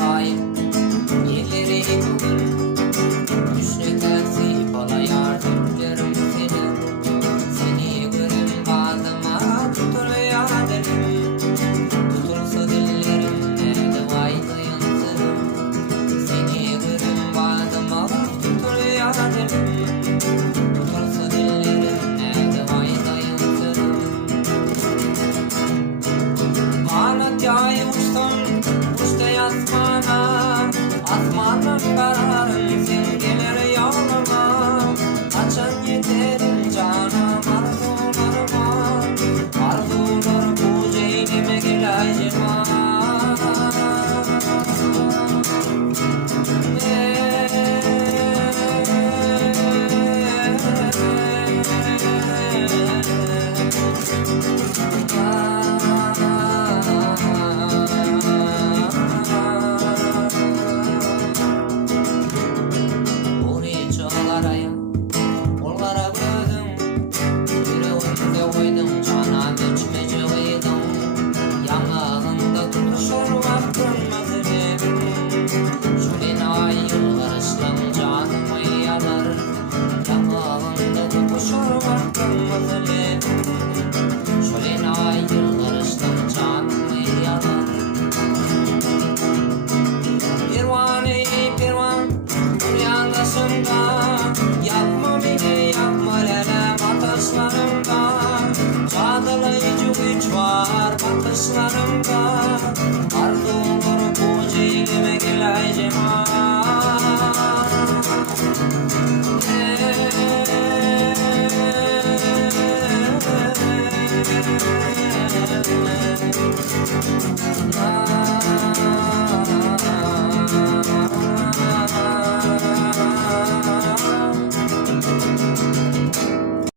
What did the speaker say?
Balayım yerleri bugün düşle tersi bala yardımcım senin. Seni görüm bazıma tutur yaderim. Tutulsa dillerim nerede vay dayansın. Seni görüm bazıma tutur yaderim. Tutulsa dillerim nerede vay dayansın. Bana kâyı uçtan asmana, asmanın kararın sen gelir yoluma. Açan yeterim canım arzularıma, arzular bu ceylime geleceğim. Onlara gözüm yüreğimde koydum, cana göçmece koydum. Yanağında tutuşur vaktim mazibim. Şöyle ayırlar ışlım canımı yalar. Yanağında tutuşur vaktim mazibim. Şöyle ayırlar ışlım canımı yalar. Pervane pervan dünyasında yapma beni yapma lelem ateşlerimde. Çağdalayıcı güç var bakışlarımda. Arzular bu ceylime geleceğim.